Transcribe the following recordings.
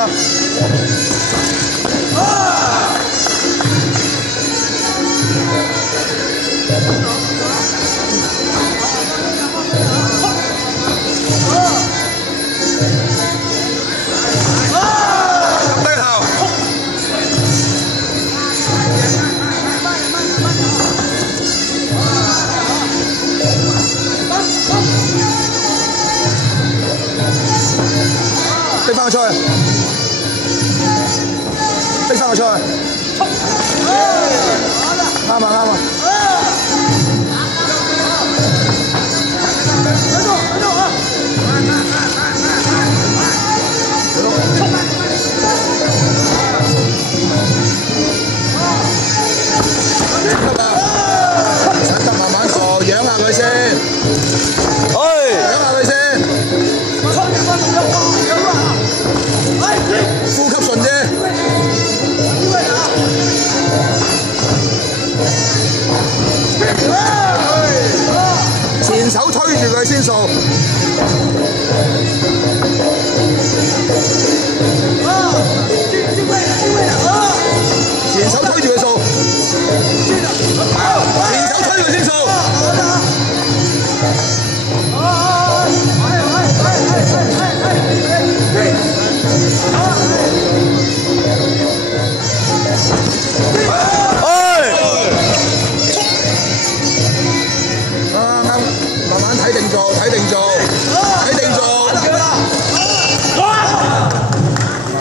啊！逼翻佢出去，逼翻佢出去，啱啊啱啊！得慢慢做，養下佢先，養下佢先。呼吸順啫。前手推住佢先掃。前手推住佢掃。前手推佢先掃。慢慢睇定做，睇定做，睇定做。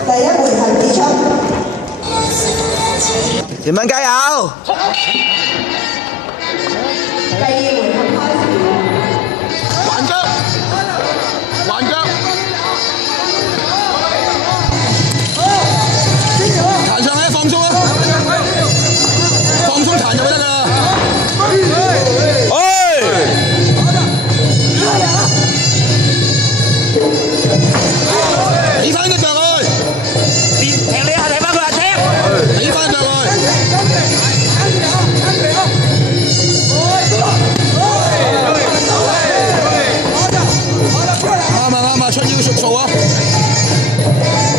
第一回合結束。田文加油！第二回合開始。還腳，還腳。彈上去，放鬆啊！放鬆彈就得㗎啦。起翻隻腳去，踢你啊！踢翻佢啊！踢！起翻腳去。啱啊啱啊，出腰數啊！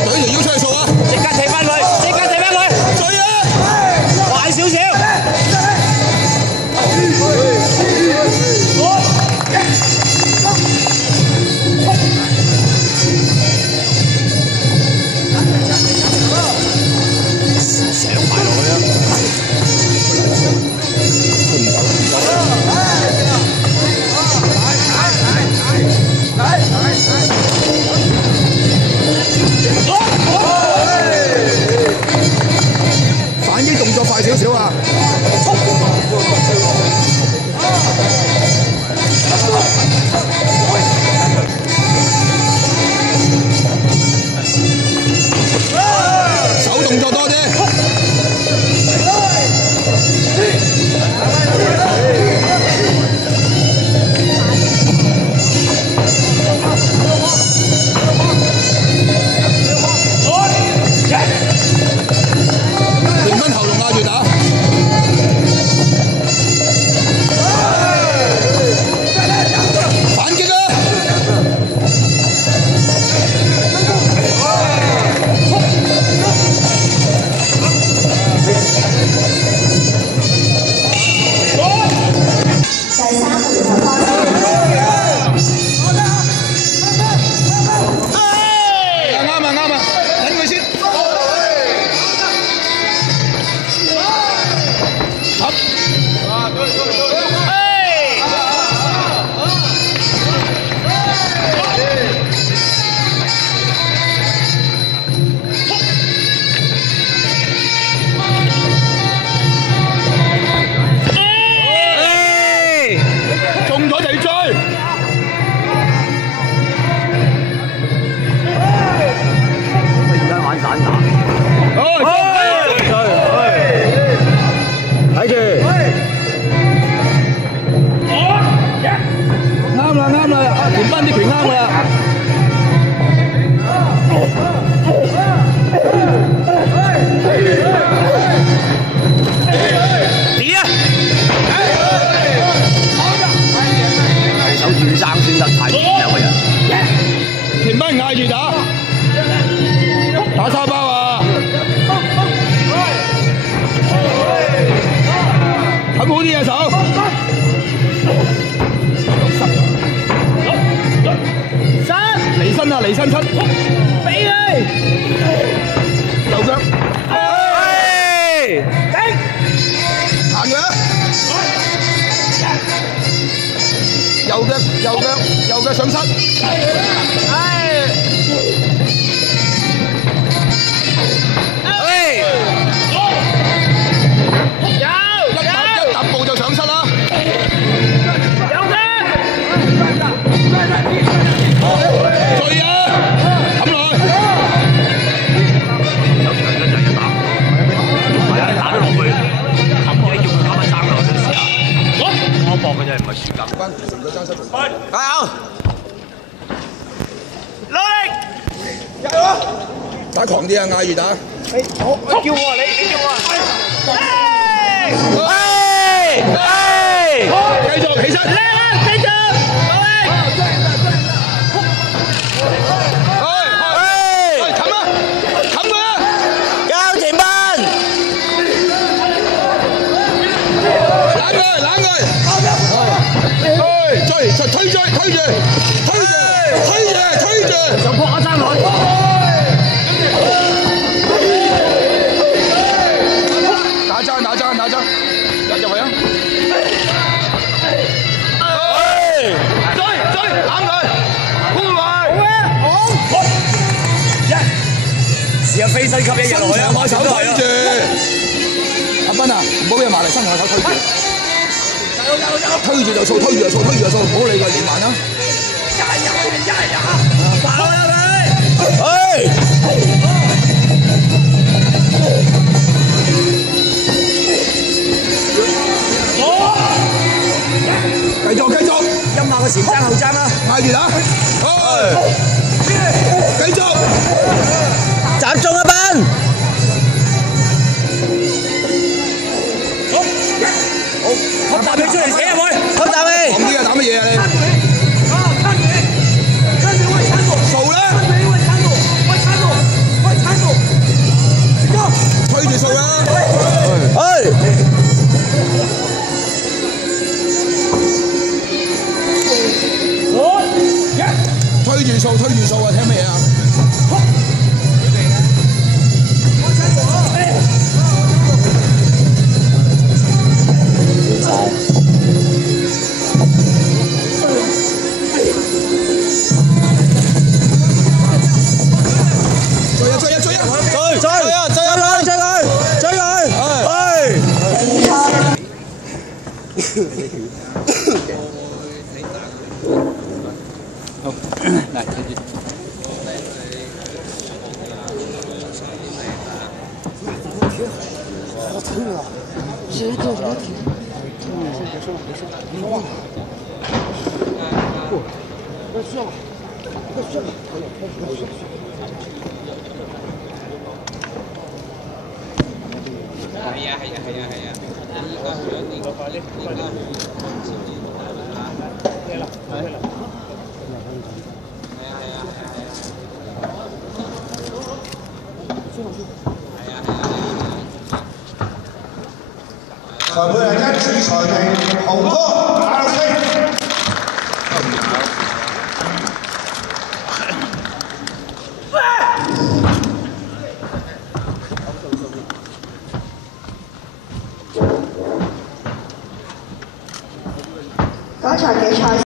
舉條腰出去數啊！即刻踢翻佢！即刻踢翻佢！追啊！快少少！反擊動作快少少啊！手動作多啲。平分喉嚨壓住打。反擊啊！第三回合開始。啱啊啱啊，等佢先。中咗就追。而家玩散打。睇住。啱啦啱啦，填翻啲拳啱噶啦。點啊？手轉生先得，太遠啦個人。填翻嗌住打。打沙包啊！冚好啲隻手。離身啊！離身出，俾佢右腳，頂，行佢啊！右腳上膝，一踏步就上膝啦！醉啊！冚落去。有長嘅就一打，係啊，打得落去，冚嘅要佢啱啱爭落去試下。我搏嘅啫，唔係輸緊。班成個爭失做。加油！努力！加油！打狂啲啊！嗌住打。我叫我，你叫我。繼續起身。繼續。推住，就撲一爭落去。打爭，入去啊！追，攬佢，箍佢。好，試下飛身吸一日落去啊！我手推住。阿斌啊，唔好俾人埋嚟，伸長手推住。推住就掃，唔好理佢連環啦！爆啦佢！繼續，陰下個前爭後爭啦！嗌住打！繼續，集中啊班！吸啖氣出嚟，扯入去！吸啖氣！咁啲啊，打乜嘢啊你？掃啦！推住掃啦！推住掃啊！聽咩啊？好，嚟，繼續。裁判人一致裁定紅哥打到聲。剛才嘅賽